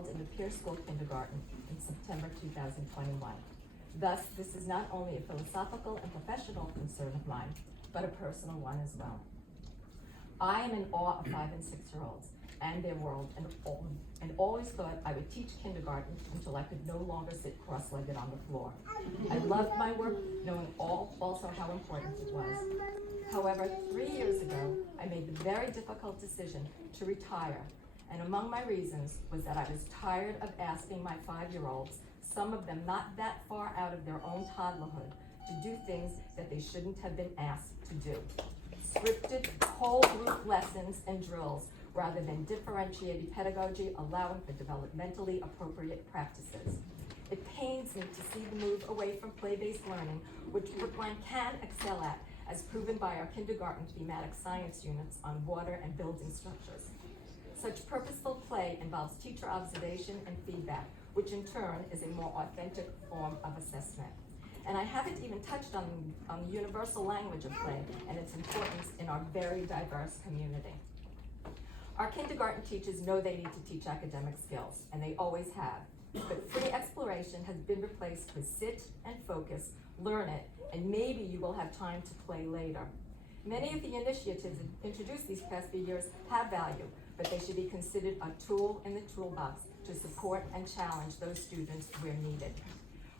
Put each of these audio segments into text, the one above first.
enrolled in the Peer School Kindergarten in September 2021. Thus, this is not only a philosophical and professional concern of mine, but a personal one as well. I am in awe of 5- and 6-year-olds and their world, and always thought I would teach kindergarten until I could no longer sit cross-legged on the floor. I loved my work, knowing also how important it was. However, 3 years ago, I made the very difficult decision to retire, and among my reasons was that I was tired of asking my 5-year-olds, some of them not that far out of their own toddlerhood, to do things that they shouldn't have been asked to do. Scripted whole group lessons and drills rather than differentiated pedagogy allowing for developmentally appropriate practices. It pains me to see the move away from play-based learning, which Brookline can excel at, as proven by our kindergarten thematic science units on water and building structures. Such purposeful play involves teacher observation and feedback, which in turn is a more authentic form of assessment. And I haven't even touched on the universal language of play and its importance in our very diverse community. Our kindergarten teachers know they need to teach academic skills, and they always have. But free exploration has been replaced with sit and focus, learn it, and maybe you will have time to play later. Many of the initiatives introduced these past few years have value, but they should be considered a tool in the toolbox to support and challenge those students where needed.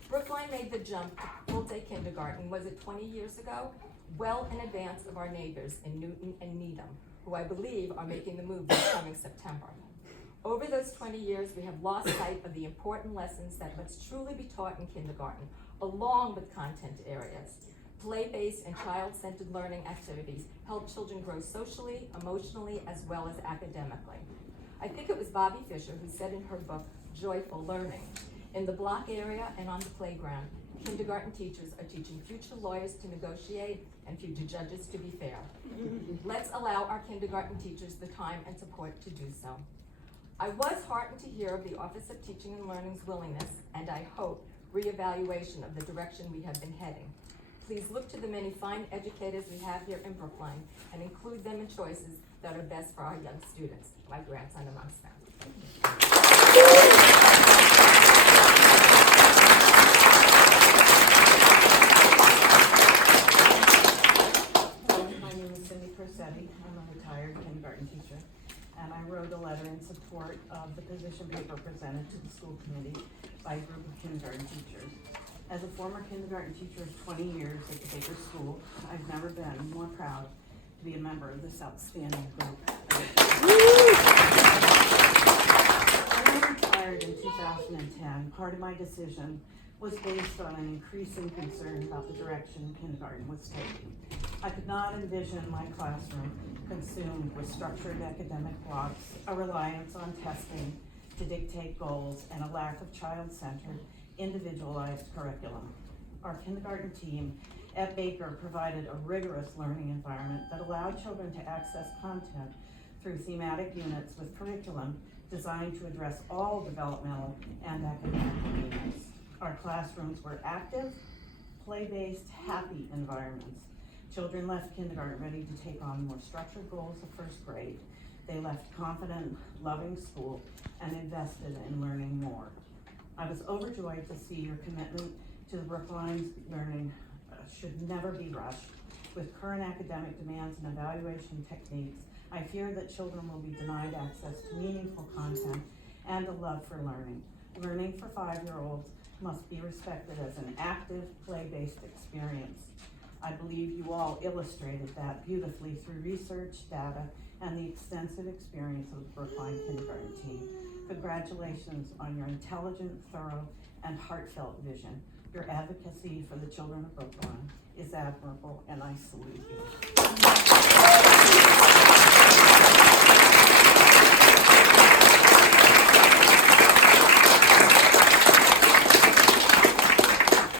Brookline made the jump to full-day kindergarten, was it 20 years ago? Well in advance of our neighbors in Newton and Needham, who I believe are making the move this coming September. Over those 20 years, we have lost sight of the important lessons that must truly be taught in kindergarten, along with content areas. Play-based and child-centered learning activities help children grow socially, emotionally, as well as academically. I think it was Bobby Fisher who said in her book, Joyful Learning, in the block area and on the playground, kindergarten teachers are teaching future lawyers to negotiate and future judges to be fair. Let's allow our kindergarten teachers the time and support to do so. I was heartened to hear of the Office of Teaching and Learning's willingness, and I hope, reevaluation of the direction we have been heading. Please look to the many fine educators we have here in Brookline and include them in choices that are best for our young students, my grandson amongst them. My name is Cindy Corsetti. I'm a retired kindergarten teacher, and I wrote a letter in support of the position paper presented to the school committee by a group of kindergarten teachers. As a former kindergarten teacher of 20 years at the Baker School, I've never been more proud to be a member of this outstanding group. When I retired in 2010, part of my decision was based on an increasing concern about the direction kindergarten was taking. I could not envision my classroom consumed with structured academic blocks, a reliance on testing to dictate goals, and a lack of child-centered, individualized curriculum. Our kindergarten team at Baker provided a rigorous learning environment that allowed children to access content through thematic units with curriculum designed to address all developmental and academic needs. Our classrooms were active, play-based, happy environments. Children left kindergarten ready to take on more structured goals of first grade. They left confident, loving school and invested in learning more. I was overjoyed to see your commitment to the Brookline's learning should never be rushed. With current academic demands and evaluation techniques, I fear that children will be denied access to meaningful content and a love for learning. Learning for 5-year-olds must be respected as an active, play-based experience. I believe you all illustrated that beautifully through research, data, and the extensive experience of the Brookline kindergarten team. Congratulations on your intelligent, thorough, and heartfelt vision. Your advocacy for the children of Brookline is admirable, and I salute you.